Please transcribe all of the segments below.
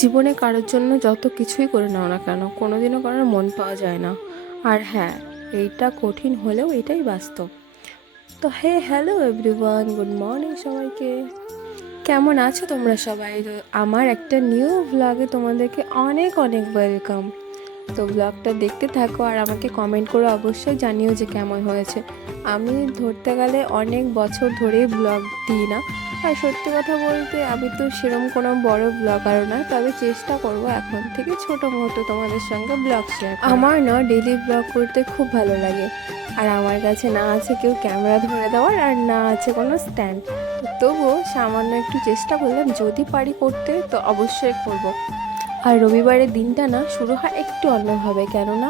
জীবনে কারোর জন্য যত কিছুই করে নাও না কেন কোনোদিনও কারোর মন পাওয়া যায় না। আর হ্যাঁ, এইটা কঠিন হলেও এটাই বাস্তব। তো হ্যালো এভরিওয়ান, গুড মর্নিং সবাইকে। কেমন আছো তোমরা সবাই? তো আমার একটা নিউ ভ্লগে তোমাদেরকে অনেক অনেক ওয়েলকাম। তো ব্লগটা দেখতে থাকো আর আমাকে কমেন্ট করে অবশ্যই জানিও যে কেমন হয়েছে। আমি ধরতে গেলে অনেক বছর ধরেই ব্লগ দিই না, আর সত্যি কথা বলতে আমি তো সেরকম কোনো বড় ব্লগারও না, তবে চেষ্টা করব এখন থেকে ছোটো মোটো তোমাদের সঙ্গে ব্লগ শেয়ার। আমার না ডেলি ব্লগ করতে খুব ভালো লাগে, আর আমার কাছে না আছে কেউ ক্যামেরা ধরে দেওয়ার, আর না আছে কোনো স্ট্যান্ড। তবুও সামান্য একটু চেষ্টা করলাম, যদি পারি করতে তো অবশ্যই করব। আর রবিবারের দিনটা না শুরু হয় একটু অন্যভাবে, কেননা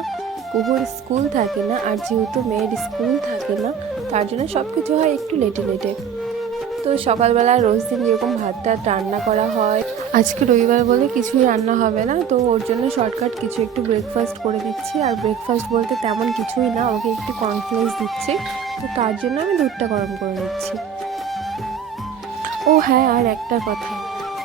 কুহুর স্কুল থাকে না, আর যেহেতু মেয়ের স্কুল থাকে না তার জন্য সব কিছু হয় একটু লেটে লেটে। তো সকালবেলা রোজ দিন যেরকম ভাত টাত রান্না করা হয়, আজকে রবিবার বলে কিছুই রান্না হবে না, তো ওর জন্য শর্টকাট কিছু একটু ব্রেকফাস্ট করে দিচ্ছি। আর ব্রেকফাস্ট বলতে তেমন কিছুই না, ওকে একটু কর্নফ্লেক্স দিচ্ছি, তো তার জন্য আমি দুধটা গরম করে নিচ্ছি। ও হ্যাঁ, আর একটা কথা,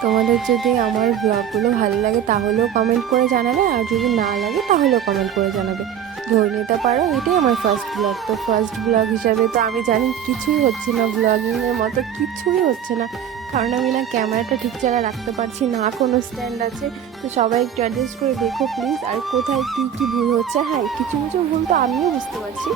তোমাদের যদি আমার ব্লগগুলো ভালো লাগে তাহলেও কমেন্ট করে জানাবে, আর যদি না লাগে তাহলেও কমেন্ট করে জানাবে। ধরে নিতে পারো এটাই আমার ফার্স্ট ব্লগ, তো ফার্স্ট ব্লগ হিসাবে তো আমি জানি কিছুই হচ্ছে না, ব্লগিংয়ের মতো কিছুই হচ্ছে না, কারণ আমি না ক্যামেরাটা ঠিক জায়গায় রাখতে পারছি না, কোনো স্ট্যান্ড আছে। তো সবাই একটু অ্যাডজাস্ট করে দেখো প্লিজ, আর কোথায় কী কী ভুল হচ্ছে। হ্যাঁ, কিছু কিছু ভুল তো আমিও বুঝতে পারছি,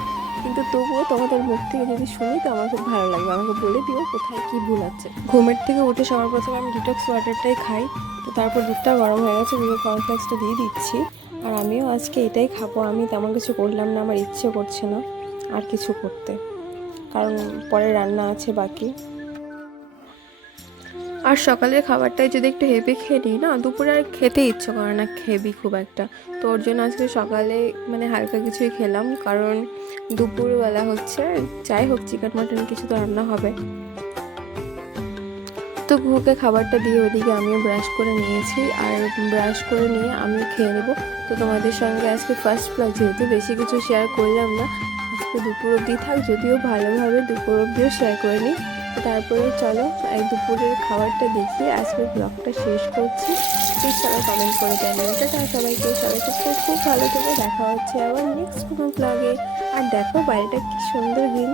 কিন্তু তবুও তোমাদের মুখ থেকে যদি শুনি তো আমার খুব ভালো লাগবে, আমাকে বলে দিও কোথায় কী ভুল আছে। ঘুমের থেকে উঠে সবার প্রথমে আমি ডিটক্স ওয়াটারটাই খাই, তো তারপর দুধটা গরম হয়ে গেছে, দুধের কর্নফ্লেক্সটা দিয়ে দিচ্ছি। আর আমিও আজকে এটাই খাবো, আমি তেমন কিছু করলাম না, আমার ইচ্ছে করছে না আর কিছু করতে, কারণ পরে রান্না আছে বাকি। আর সকালের খাবারটাই যদি একটু হেভি খেয়ে নিই না, দুপুরে আর খেতে ইচ্ছে করে না হেভি খুব একটা। তো ওর জন্য আজকে সকালে মানে হালকা কিছুই খেলাম, কারণ দুপুরবেলা হচ্ছে যাই হোক চিকেন মাটন কিছু তো রান্না হবে। তো ঘুকে খাবারটা দিয়ে ওদিকে আমিও ব্রাশ করে নিয়েছি, আর ব্রাশ করে নিয়ে আমি খেয়ে নেবো। তো তোমাদের সঙ্গে আজকে ফার্স্ট ব্লগ, যেহেতু বেশি কিছু শেয়ার করলাম না, আজকে দুপুর অবধি থাক, যদিও ভালোভাবে দুপুর অবধিও শেয়ার করে নিই। তো তারপরে চলো এই দুপুরের খাবারটা দেখিয়ে আজকের ব্লগটা শেষ করছি। প্লিজ সবাই কমেন্ট করে জানিয়ে টাটা সবাইকে, সবাইকে খুব খুব ভালো থেকে দেখা হচ্ছে আবার নেক্সট কোনো ব্লগে। আর দেখো বাইরেটা কি সুন্দর গ্রিন।